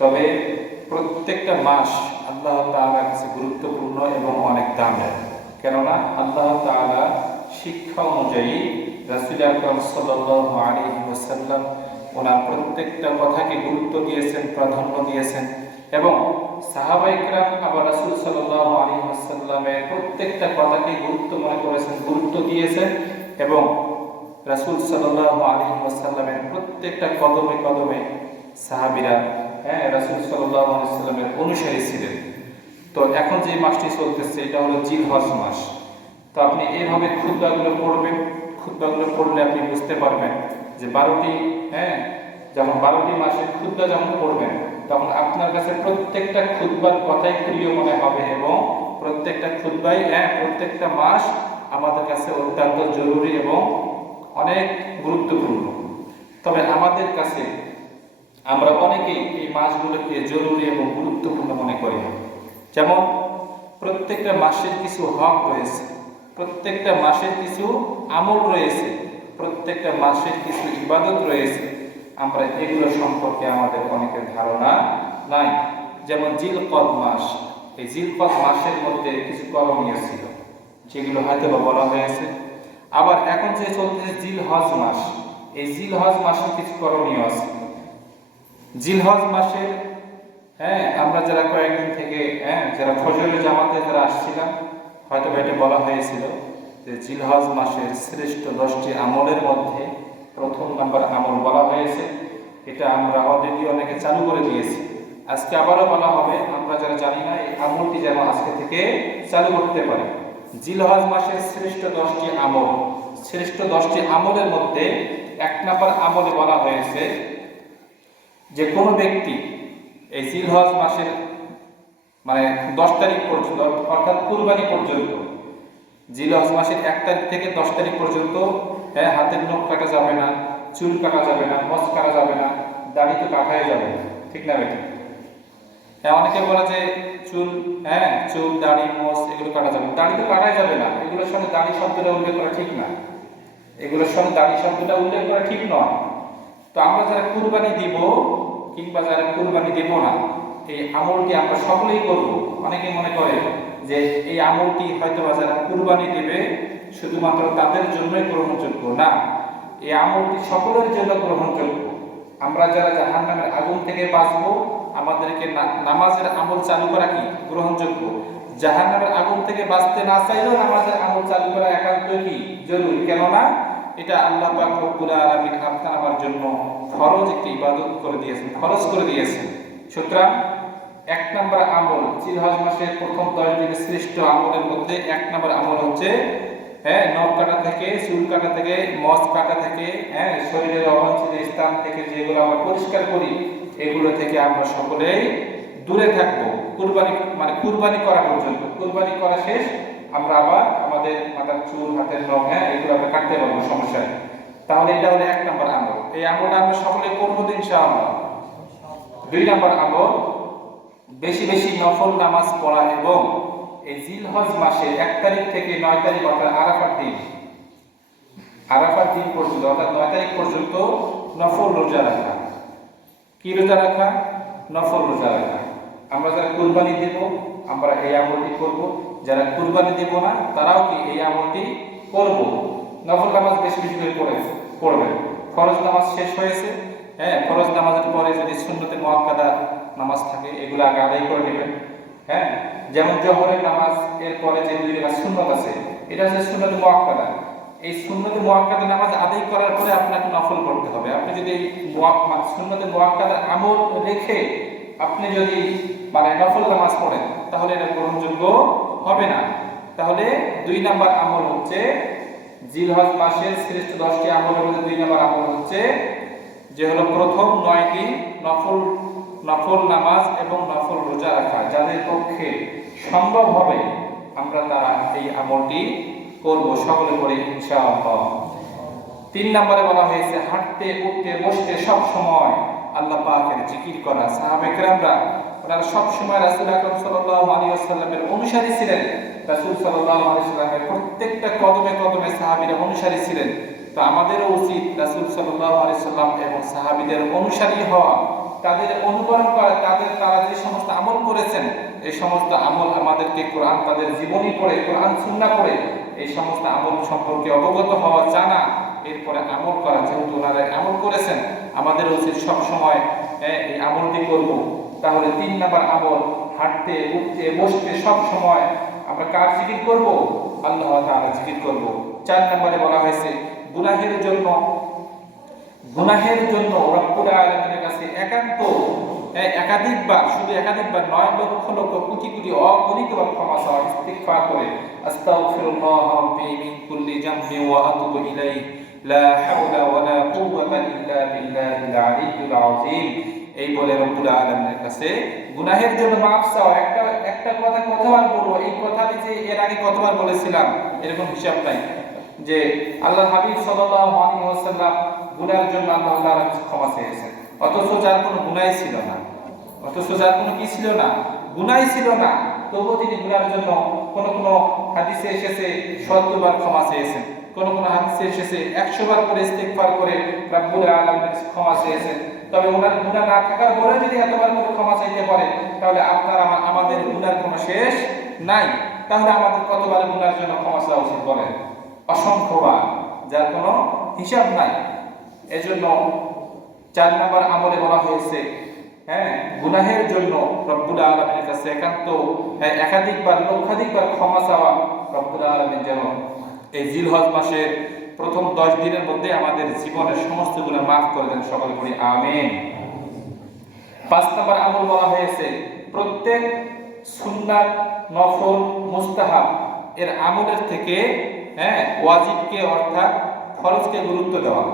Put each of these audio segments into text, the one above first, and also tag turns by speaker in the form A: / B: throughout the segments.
A: তবে প্রত্যেকটা মাস আল্লাহ তাআলার কাছে গুরুত্বপূর্ণ এবং অনেক দামের কেননা আল্লাহ তাআলা শিক্ষা অনুযায়ী রাসূল আকরাম আলাইহি ওয়াসাল্লাম ওনার প্রত্যেকটা কথাকে গুরুত্ব দিয়েছেন, প্রাধান্য দিয়েছেন এবং সাহাবাইকরাম আবার রাসূল সাল্লাল্লাহু আলাইহি ওয়াসাল্লামের প্রত্যেকটা কথাকে গুরুত্ব মনে করেছেন, গুরুত্ব দিয়েছেন এবং রাসূল সাল্লাল্লাহু আলাইহি ওয়াসাল্লামের প্রত্যেকটা কদমে কদমে সাহাবীরা হ্যাঁ রাসূল সাল্লাল্লাহু আলাইহি অনুসারী ছিলেন। তো এখন যে মাসটি চলতেছে, এটা হলো জিলহজ মাস। তো আপনি এইভাবে খুতবাগুলো পড়বেন খুতবাগুলো পড়লে আপনি বুঝতে পারবেন যে বারোটি হ্যাঁ যেমন বারোটি মাসের খুতবা যখন পড়বেন, তখন আপনার কাছে প্রত্যেকটা খুতবার কথাই প্রিয় মনে হবে এবং প্রত্যেকটা খুতবাই হ্যাঁ প্রত্যেকটা মাস আমাদের কাছে অত্যন্ত জরুরি এবং অনেক গুরুত্বপূর্ণ। তবে আমাদের কাছে আমরা অনেকেই এই মাসগুলোকে জরুরি এবং গুরুত্বপূর্ণ মনে করি যেমন, প্রত্যেকটা মাসের কিছু হক রয়েছে, প্রত্যেকটা মাসের কিছু আমল রয়েছে, প্রত্যেকটা মাসের কিছু ইবাদত রয়েছে। আমরা এগুলো সম্পর্কে আমাদের অনেকের ধারণা নাই। যেমন জিলপদ মাস, এই জিলপদ মাসের মধ্যে কিছু করণীয় ছিল, যেগুলো হয়তো বলা হয়েছে। আবার এখন যে চলতেছে জিল হজ মাস, এই জিল হজ মাসে কিছু করণীয় আছে। জিলহজ মাসে হ্যাঁ আমরা যারা কয়েকদিন থেকে হ্যাঁ যারা ফজরের জামাতে যারা আসছিলাম হয়তো এটা বলা হয়েছিল যে জিলহজ মাসের শ্রেষ্ঠ দশটি আমলের মধ্যে প্রথম নাম্বার আমল বলা হয়েছে। এটা আমরা অলরেডি অনেকে চালু করে দিয়েছি। আজকে আবারও বলা হবে, আমরা যারা জানি না, এই আমলটি যেন আজকে থেকে চালু করতে পারি। জিলহজ মাসের শ্রেষ্ঠ দশটি আমল। শ্রেষ্ঠ দশটি আমলের মধ্যে এক নাম্বার আমলে বলা হয়েছে যে কোনো ব্যক্তি এই জিলহজ মাসের মানে দশ তারিখ পর্যন্ত, অর্থাৎ কুরবানি পর্যন্ত জিলহজ মাসের এক তারিখ থেকে দশ তারিখ পর্যন্ত হ্যাঁ হাতের নখ কাটা যাবে না, চুল কাটা যাবে না মস কাটা যাবে না, দাড়ি তো কাটাই যাবে ঠিক না বেটি? হ্যাঁ অনেকে বলে যে চুল হ্যাঁ চুল, দাড়ি মোস এগুলো কাটা যাবে। দাড়ি তো কাটাই যাবে না, এগুলোর সঙ্গে দাড়ি শব্দটা উল্লেখ করা ঠিক না। এগুলোর সঙ্গে দাড়ি শব্দটা উল্লেখ করা ঠিক নয়। তো আমরা যারা কুরবানি দিব কিংবা যারা কুরবানি দেব না, এই আমলটি আমরা সকলেই করব। অনেকে মনে করে যে এই আমলটি হয়তো বা যারা কুরবানি দেবে, শুধুমাত্র তাদের জন্যই গ্রহণযোগ্য না, এই আমলটি সকলের জন্য গ্রহণযোগ্য। আমরা যারা জাহান নামের আগুন থেকে বাঁচব, আমাদেরকে নামাজের আমল চালু করা কি? গ্রহণযোগ্য। জাহান নামের আগুন থেকে বাঁচতে না চাইলেও নামাজের আমল চালু করা একান্ত কি? জরুরি। কেননা এটা আল্লাহ পাক রব্বুল আলামিন আমার জন্য ফরজ একটি ইবাদত করে দিয়েছেন, ফরজ করে দিয়েছেন। সুতরাং এক নম্বর আমল জিলহজ মাসের প্রথম দশ দিনের শ্রেষ্ঠ আমলের মধ্যে এক নম্বর আমল হচ্ছে হ্যাঁ নখ কাটা থেকে, চুল কাটা থেকে মস কাটা থেকে হ্যাঁ শরীরের অবাঞ্ছিত স্থান থেকে যেগুলো আমরা পরিষ্কার করি, এগুলো থেকে আমরা সকলেই দূরে থাকব। কুরবানি মানে কুরবানি করা পর্যন্ত। কুরবানি করা শেষ আমরা আবার আমাদের মাথার চুল, হাতের নখ হ্যাঁ এগুলো আমরা কাটতে পারব, সমস্যা তাহলে এটা হলো এক নম্বর আমল এই আমলটা আমরা সকলে করব তো ইনশাআল্লাহ। দুই নম্বর আমল বেশি বেশি নফল নামাজ পড়া এবং এই জিলহজ মাসে এক তারিখ থেকে নয় তারিখ অর্থাৎ আরাফার দিন। আরাফার দিন পর্যন্ত, অর্থাৎ নয় তারিখ পর্যন্ত নফল রোজা রাখা। কি রোজা রাখা? নফল রোজা রাখা। আমরা যারা কুরবানি দেব আমরা এই আমলটি করব। যারা কুরবানি দেব না, তারাও কি এই আমলটি করব? নফল নামাজ বেশ বেশি করে পড়ে পড়বেন। ফরজ নামাজ শেষ হয়েছে। হ্যাঁ ফরজ নামাজের পরে যদি সুন্নতে মোয়াক্কাদা নামাজ থাকে, এগুলো আগে আদায় করে নেবেন। হ্যাঁ যেমন জহরের নামাজ এর পরে যে দুই সুন্নত আছে, এটা হচ্ছে সুন্নত মোয়াক্কাদা এই সুন্নতে মোয়াক্কাদা নামাজ আদায় করার পরে আপনাকে নফল করতে হবে। আপনি যদি মানে মোয়াক্কাদা আমল রেখে আপনি যদি মানে নফল নামাজ পড়েন তাহলে এটা গ্রহণযোগ্য হবে না। তাহলে দুই নাম্বার আমল হচ্ছে জিলহজ মাসের শ্রেষ্ঠ দশটি আমলের মধ্যে দুই নাম্বার আমল হচ্ছে, যে হলো প্রথম নয় দিন নফল নফল নামাজ এবং নফল রোজা রাখা। যাদের পক্ষে সম্ভব হবে, আমরা তারা এই আমলটি করব। সকলে করে ইনশাআল্লাহ। তিন নম্বরে বলা হয়েছে, হাঁটতে, উঠতে, বসতে সব সময় আল্লাহ পাকের জিকির করা। সাহাবে কেরামরা, ওনারা সব সময় রাসূল আকরাম সাল্লাল্লাহু আলাইহি ওয়াসাল্লামের অনুসারী ছিলেন। রাসূল সাল্লাল্লাহু আলাইহি ওয়াসাল্লামের প্রত্যেকটা কদমে কদমে সাহাবীরা অনুসারী ছিলেন। তো আমাদেরও উচিত রাসূল সাল্লাল্লাহু আলাইহি ওয়াসাল্লাম এবং সাহাবীদের অনুসারী হওয়া। তাদের অনুকরণ করা, তাদের, তারা যে সমস্ত আমল করেছেন, এই সমস্ত আমল আমাদেরকে কোরআন, তাদের জীবনী পড়ে, কোরআন সুন্না পড়ে, এই সমস্ত আমল সম্পর্কে অবগত হওয়া জানা। এরপরে আমল করা, যেহেতু ওনারা আমল করেছেন, আমাদের উচিত সবসময় এই আমলটি করব। তাহলে তিন নাম্বার আমল, হাঁটতে, উঠতে, বসতে সব সময় আমরা কার জিকির করব? আল্লাহ তাআলা জিকির করব। চার নম্বরে বলা হয়েছে, গুনাহের জন্য গুনাহের জন্য রব্বুল আলামিনের কাছে একান্ত একাধিকবার, শুধু একাধিকবার নয়, লক্ষ লক্ষ কোটি কোটি অগণিতবার ক্ষমা চাওয়া, ইস্তিগফার করে, আস্তাগফিরুল্লাহ রাব্বি মিন কুল্লি জামবি ওয়া আতুবু ইলাইহি। হাওলা ওয়া লা কুওয়াতা ইল্লা বিল্লাহিল আলিয়্যিল আযীম। এই বলে রব্বুল আলামিনের কাছে, গুনাহের জন্য মাফ চাও, একটা একটা কথা কতবার বলব? এই কথাটি যে এর আগে কতবার বলেছিলাম, এরকম হিসাব নাই। যে আল্লাহ হাবিব সাল্লাল্লাহু আলাইহি ওয়াসাল্লাম গুনাহের জন্য আল্লাহ তাআলা ক্ষমা চেয়েছেন। অথচ যার কোনো গুনাহ ছিল না। অথচ যার কোনো কি ছিল না? গুনাহ ছিল না। তবুও তিনি গুনাহের জন্য কোন কোন হাদিসে এসেছে শতবার ক্ষমা চেয়েছেন। কোন কোন হাদিসে এসেছে একশো বার করে ইস্তেগফার করে রাব্বুল আলামিনের ক্ষমা চেয়েছেন। তবে ওনার গুনাহ না থাকার পরে যদি এতবার করে ক্ষমা চাইতে পারে তাহলে আপনার আমার আমাদের গুনার কোনো শেষ নাই। তাহলে আমাদের কতবার গুনার জন্য ক্ষমা চাওয়া উচিত বলেন? অসংখ্যবার যার কোনো হিসাব নাই। এজন্য চার নম্বর আমলে বলা হয়েছে হ্যাঁ গুনাহের জন্য রব্বুল আলমের কাছে একান্ত হ্যাঁ, একাধিকবার লক্ষাধিকবার ক্ষমা চাওয়া রব্বুল আলমের যেন এই জিলহজ মাসের প্রথম দশ দিনের মধ্যে আমাদের জীবনের সমস্ত গুণা মাফ করে দেন সকলে করি আমিন। পাঁচ নম্বর আমল বলা হয়েছে, প্রত্যেক সুন্নাত নফল মুস্তাহাব এর আমলের থেকে হ্যাঁ ওয়াজিবকে অর্থাৎ ফরজকে গুরুত্ব দেওয়া।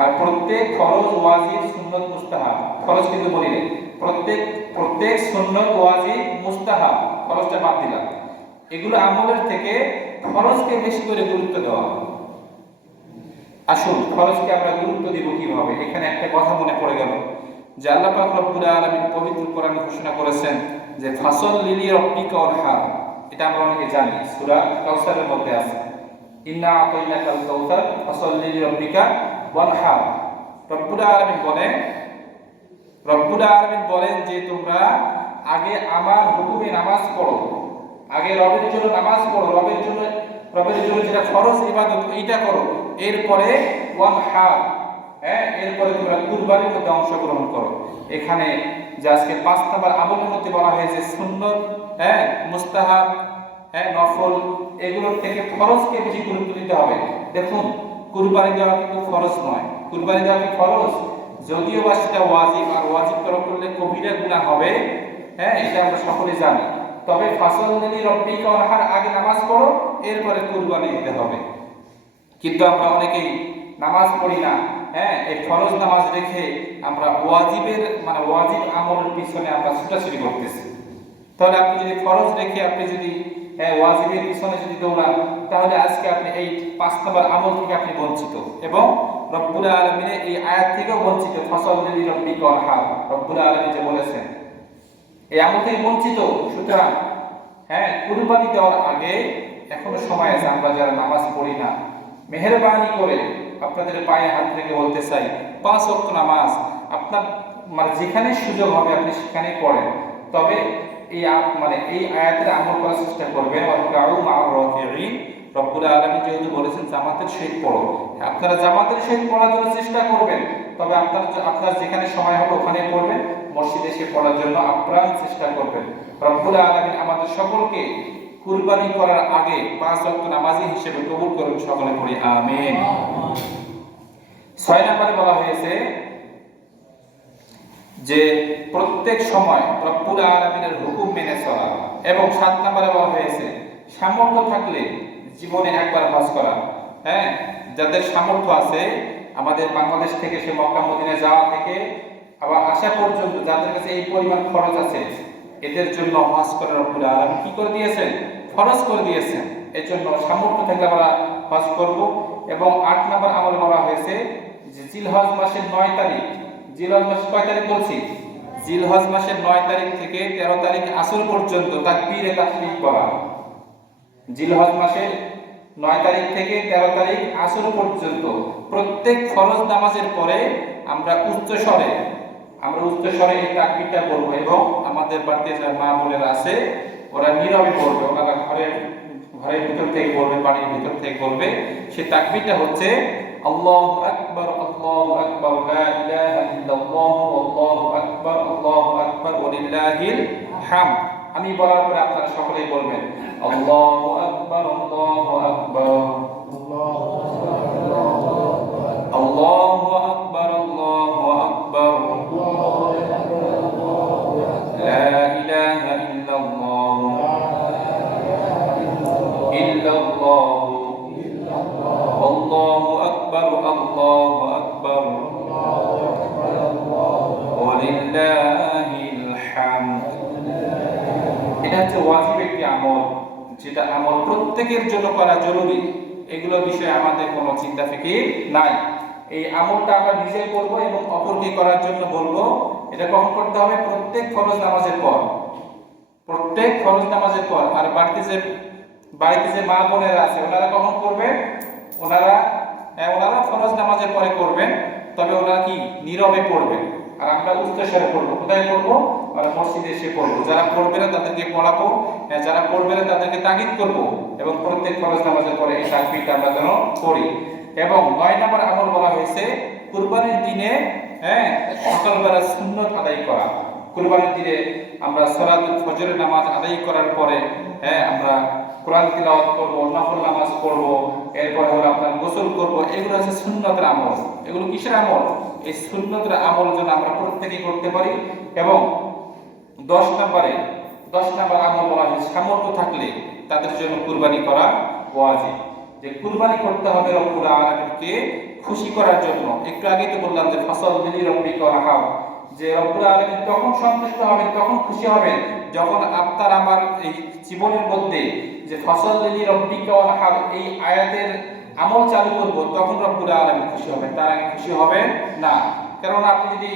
A: আর প্রত্যেক ফরজ, ওয়াজিব, সুন্নত, মুস্তাহাব, ফরজ কিন্তু বলি প্রত্যেক প্রত্যেক সুন্নত, ওয়াজিব, মুস্তাহাব, ফরজটা বাদ দিলাম। এগুলো আমলের থেকে খরচকে বেশি করে গুরুত্ব দেওয়া আসুন, খরচকে আমরা গুরুত্ব দিব কীভাবে? এখানে একটা কথা মনে পড়ে গেল। যে আল্লাহ পাক রব্বুল আলামিন পবিত্র কোরআন ঘোষণা করেছেন যে, ফাসল লিলি রব্বিকা ওয়ানহার। এটা আমরা অনেকে জানি, সূরা কাউসারের মধ্যে আছে। ইন্না আতাইনাকাল কাউসার লিলি ওয়ানহার। রব্বুল বলেন রব্বুল বলেন যে, তোমরা আগে আমার হুকুমে নামাজ পড়ো আগে রবের জন্য নামাজ পড়ো, রবের জন্য রবের জন্য যেটা ফরজ ইবাদত, এইটা করো। এরপরে ওয়ান হার হ্যাঁ এরপরে তোমরা কুরবানির মধ্যে অংশগ্রহণ করো। এখানে যে আজকে পাঁচ নাম্বার আমলের মধ্যে বলা হয়েছে সুন্নত হ্যাঁ মুস্তাহাব হ্যাঁ নফল, এগুলোর থেকে ফরজকে বেশি গুরুত্ব দিতে হবে। দেখুন, কুরবানি দেওয়া কিন্তু ফরজ নয়। কুরবানি দেওয়া কি ফরজ? যদিও বা সেটা ওয়াজিব, আর ওয়াজিব করা করলে কবিরা গুনাহ হবে হ্যাঁ এটা আমরা সকলে জানি। তবে ফাসল যদি রব্বিকা অনহার আগে নামাজ পড়ো, এরপরে কুরবানি দিতে হবে। কিন্তু আমরা অনেকেই নামাজ পড়ি না হ্যাঁ এই ফরজ নামাজ রেখে আমরা ওয়াজিবের মানে ওয়াজিব আমলের পিছনে আমরা ছুটাছুটি করতেছি। তাহলে আপনি যদি ফরজ রেখে আপনি যদি হ্যাঁ ওয়াজিবের পিছনে যদি দৌড়ান, তাহলে আজকে আপনি এই পাঁচ নম্বর আমল থেকে আপনি বঞ্চিত। এবং রব্বুল আলমিনের এই আয়াত থেকেও বঞ্চিত, ফসল যদি রব্বি হার রব্বুল আলমী যে বলেছেন এই আমল থেকে বঞ্চিত, সুতরাং হ্যাঁ কুরবানি দেওয়ার আগে এখনও সময় আছে, আমরা যারা নামাজ পড়ি না, মেহরবানি করে আপনাদের পায়ে হাত রেখে বলতে চাই, পাঁচ ওয়াক্ত নামাজ, আপনার মানে যেখানে সুযোগ হবে আপনি সেখানেই পড়েন। তবে এই মানে এই আয়াতের আমল করার চেষ্টা করবেন রব্বুল আলামিন যেহেতু বলেছেন, জামাতের সহিত পড়ো। আপনারা জামাতের সহিত পড়ার জন্য চেষ্টা করবেন, তবে আপনার আপনার যেখানে সময় হবে ওখানে পড়বেন। মসজিদে এসে পড়ার জন্য আপ্রাণ চেষ্টা করবেন। রব্বুল আলামিন আমাদের সকলকে কুরবানি করার আগে পাঁচ ওয়াক্ত নামাজি হিসেবে কবুল করুন সকলে পড়ি, আমিন। ছয় নম্বরে বলা হয়েছে যে প্রত্যেক সময় রব্বুল আলমিনের হুকুম মেনে চলা এবং সাত নম্বরে বলা হয়েছে সামর্থ্য থাকলে জীবনে একবার হজ করা। হ্যাঁ যাদের সামর্থ্য আছে, আমাদের বাংলাদেশ থেকে সে মক্কা, মদিনা যাওয়া থেকে আবার আসা পর্যন্ত যাদের কাছে এই পরিমাণ খরচ আছে, এদের জন্য হজ করে রব্বুল আলম কি করে দিয়েছেন? খরচ করে দিয়েছেন। এর জন্য সামর্থ্য থেকে আমরা হজ করব এবং আট নম্বর আমলে বলা হয়েছে যে জিলহজ মাসের নয় তারিখ। জিলহজ মাস কয় তারিখ বলছি? জিলহজ মাসের নয় তারিখ থেকে তেরো তারিখ আসর পর্যন্ত তাকবীরে তাসবিহ করা জিলহজ মাসের নয় তারিখ থেকে তেরো তারিখ আসর পর্যন্ত প্রত্যেক ফরজ নামাজের পরে আমরা উচ্চ স্বরে আমরা উচ্চ স্বরে এই তাকবিরটা বলব এবং আমাদের বাড়িতে যারা মা বোনেরা আছে, ওরা নীরবে বলবে, ওনারা ঘরের ঘরের ভিতর থেকে বলবে, বাড়ির ভিতর থেকে বলবে। সেই তাকবিরটা হচ্ছে, আল্লাহু আকবার আল্লাহু আকবার, লা ইলাহা ইল্লাল্লাহ, আল্লাহু আকবার আল্লাহু আকবার, ওয়ালিল্লাহিল হামদ। আমি বলার পরে আপনারা সকলেই বলবেন, আল্লাহু আকবার আল্লাহু আকবার। ইল্লাল্লাহ আল্লাহু আকবার আল্লাহু আকবার ওয়ালিল্লাহিল হামদ এটা হচ্ছে ওয়াজিব একটি আমল, যেটা আমল প্রত্যেকের জন্য করা জরুরি। এগুলো বিষয়ে আমাদের কোনো চিন্তা ফিকির নাই। এই আমলটা আমরা নিজে করব এবং অপরকে করার জন্য বলব, এটা কখন করতে হবে প্রত্যেক ফরজ নামাজের পর। প্রত্যেক ফরজ নামাজের পর আর বাড়িতে যে বাড়িতে যে মা বোনেরা আছে ওনারা কখন করবেন? ওনারা হ্যাঁ, ওনারা ফরজ নামাজের পরে করবেন তবে ওনারা কি? নীরবে পড়বেন। আর আমরা উচ্চস্বরে পড়ব। কোথায় পড়ব? আমরা মসজিদে এসে পড়ব। যারা পড়বে না তাদেরকে পড়াবো। হ্যাঁ, যারা পড়বে না তাদেরকে তাগিদ করব। এবং প্রত্যেক ফরজ নামাজের পরে এই তাকবিরটা আমরা যেন করি। এবং নয় নম্বর আমল বলা হয়েছে কুরবানির দিনে হ্যাঁ সকালবেলা সুন্নত আদায় করা। কুরবানির দিনে আমরা সলাতুল ফজরের নামাজ আদায় করার পরে হ্যাঁ আমরা কোরআন তিলাওয়াত করব, নফল নামাজ পড়ব, এরপরে হলো আপনার গোসল করব, এগুলো হচ্ছে সুন্নতের আমল। এগুলো কিসের আমল? এই সুন্নতের আমল যেন আমরা প্রত্যেকেই করতে পারি এবং দশ নম্বরে, দশ নম্বর আমল বলা হয় সামর্থ্য থাকলে তাদের জন্য কুরবানি করা ওয়াজিব। যে কুরবানি করতে হবে রব্বুল আলামিনকে খুশি করার জন্য। একটু আগেই তো বললাম যে ফসল দিলি রব্বি করা হাও যে রব্বুল আলামিন তখন সন্তুষ্ট হবেন, তখন খুশি হবেন। যখন আপনার আমার এই জীবনের মধ্যে যে ফসল দিলি রব্বি করা হাও এই আয়াতের আমল চালু করব, তখন রব্বুল আলামিন খুশি হবেন। তার আগে খুশি হবেন না। কারণ আপনি যদি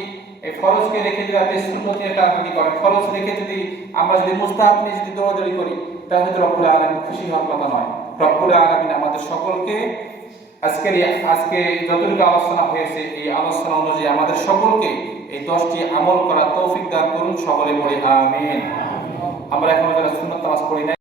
A: এই ফরজকে রেখে যদি আপনি সুন্নত নিয়ে টানাটানি করেন, ফরজ রেখে যদি আমরা যদি মুস্তাহাব নিয়ে যদি দৌড়াদৌড়ি করি, তাহলে তো রব্বুল আলামিন খুশি হওয়ার কথা নয়। রব্বুল আলামিন আমাদের সকলকে আজকের আজকে যতটুকু আলোচনা হয়েছে, এই আলোচনা অনুযায়ী আমাদের সকলকে এই দশটি আমল করা তৌফিক দান করুন সকলে পড়ি, আমিন। আমরা এখন যারা সুন্নত নামাজ পড়ি